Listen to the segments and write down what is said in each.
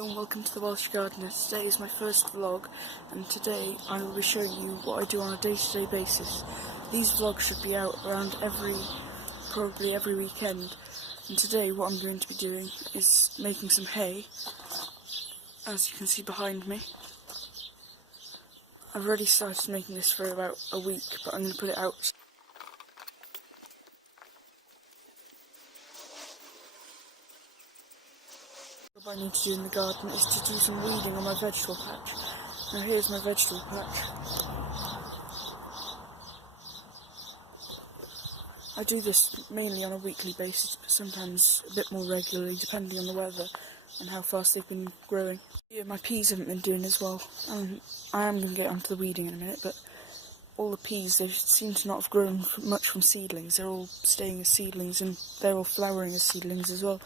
Hello and welcome to the Welsh Gardener. Today is my first vlog and today I will be showing you what I do on a day-to-day basis. These vlogs should be out around probably every weekend, and today what I'm going to be doing is making some hay, as you can see behind me. I've already started making this for about a week, but I'm going to put it out. What I need to do in the garden is to do some weeding on my vegetable patch. Now here's my vegetable patch. I do this mainly on a weekly basis, but sometimes a bit more regularly depending on the weather and how fast they've been growing. Yeah, my peas haven't been doing as well. I am going to get onto the weeding in a minute, but all the peas, they seem to not have grown much from seedlings. They're all staying as seedlings and they're all flowering as seedlings as well.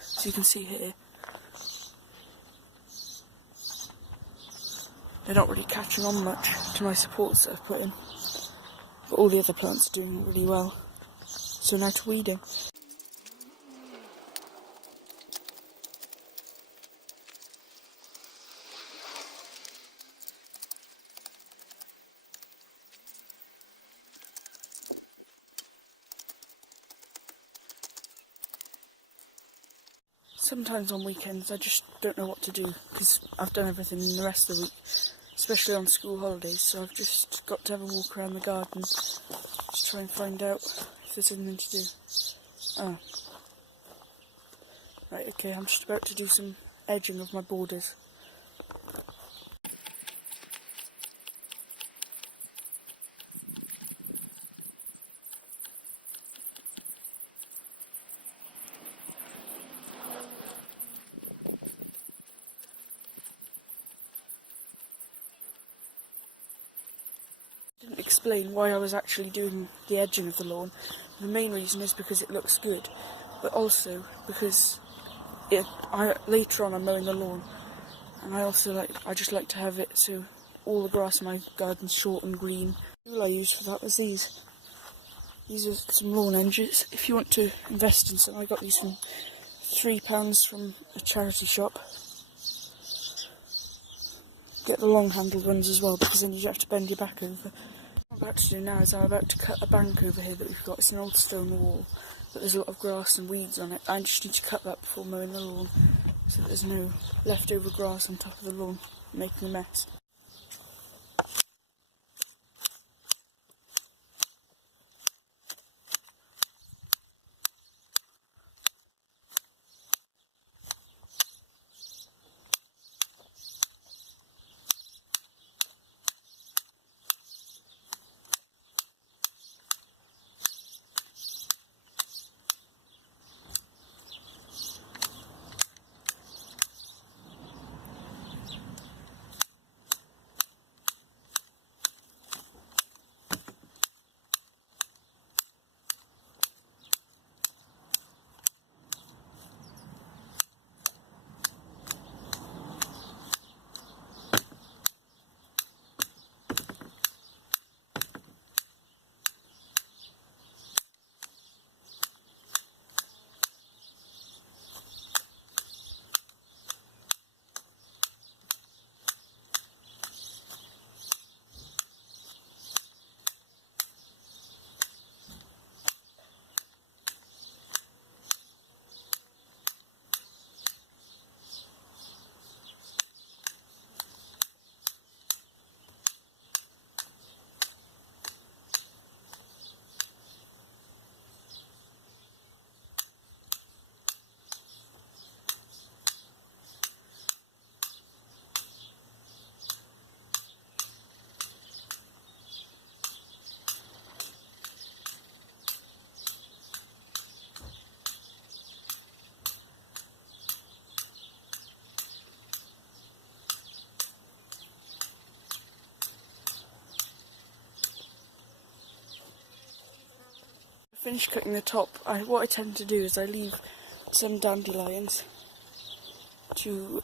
So you can see here, they're not really catching on much to my supports that I've put in, but all the other plants are doing really well. So now to weeding. Sometimes on weekends I just don't know what to do because I've done everything in the rest of the week, especially on school holidays, so I've just got to have a walk around the garden to try and find out if there's anything to do. Oh. Right, okay, I'm just about to do some edging of my borders. I didn't explain why I was actually doing the edging of the lawn. The main reason is because it looks good, but also because later on I'm mowing the lawn, and I just like to have it so all the grass in my garden's short and green. The tool I used for that was these. These are some lawn edges. If you want to invest in some, I got these from £3 from a charity shop. Get the long-handled ones as well, because then you don't have to bend your back over. What I'm about to do now is I'm about to cut a bank over here that we've got. It's an old stone wall, but there's a lot of grass and weeds on it. I just need to cut that before mowing the lawn, so that there's no leftover grass on top of the lawn, making a mess. Finished cutting the top. What I tend to do is I leave some dandelions to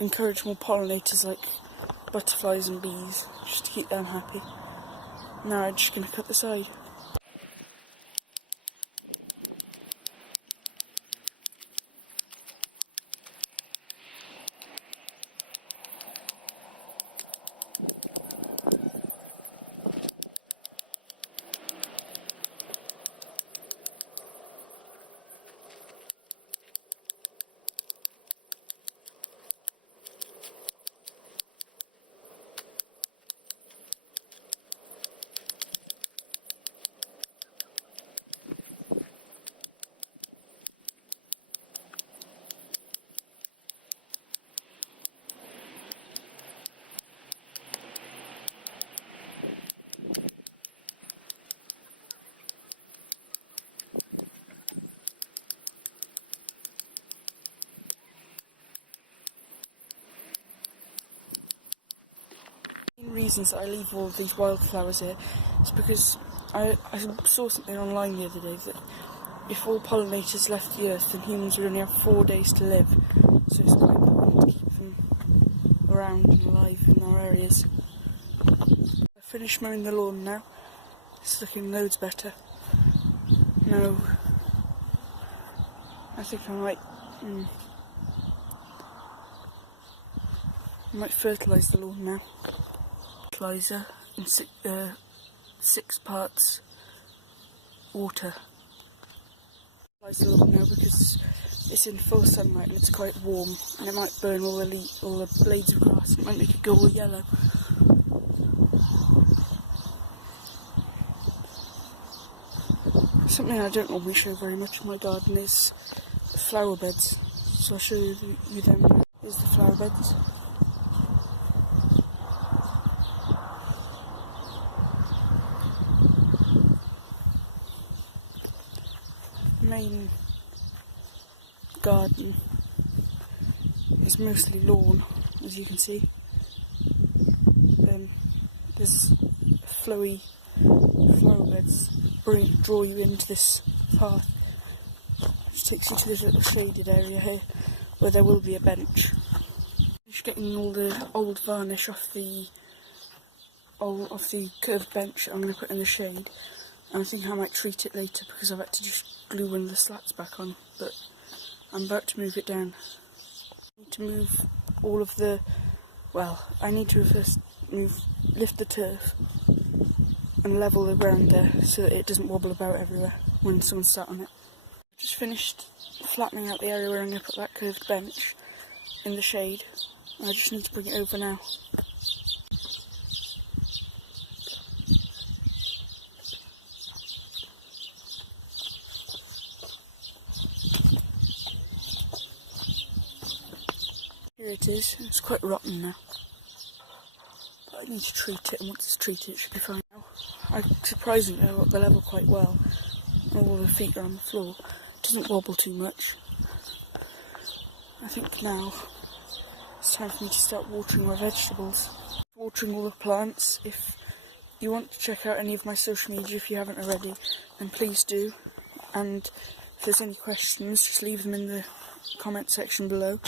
encourage more pollinators like butterflies and bees, just to keep them happy. Now I'm just going to cut the side. reasons that I leave all of these wildflowers here is because I saw something online the other day that if all pollinators left the earth, then humans would only have 4 days to live. So it's quite important to keep them around and alive in our areas. I finished mowing the lawn now. It's looking loads better. No, I think I might fertilise the lawn now. Fertiliser in 6 parts water. Fertilise the lawn now because it's in full sunlight and it's quite warm, and it might burn all the blades of grass. It might make it go all yellow. Something I don't normally show very much in my garden is the flower beds. So I'll show you them now. Here's the flower beds. The main garden is mostly lawn, as you can see. There's flowy flower beds draw you into this path, which takes you to this little shaded area here where there will be a bench. Just getting all the old varnish off the curved bench I'm going to put in the shade, and I think I might treat it later because I've had to just glue one of the slats back on, but I'm about to move it down. I need to move all of the, I need to first lift the turf and level the ground there so that it doesn't wobble about everywhere when someone's sat on it. I've just finished flattening out the area where I'm going to put that curved bench in the shade. I just need to bring it over now. Here it is. It's quite rotten now. But I need to treat it, and once it's treated it should be fine now. Surprisingly, I got the level quite well. All the feet are on the floor. It doesn't wobble too much. I think now it's time for me to start watering my vegetables. Watering all the plants. If you want to check out any of my social media, if you haven't already, then please do. And if there's any questions, just leave them in the comment section below.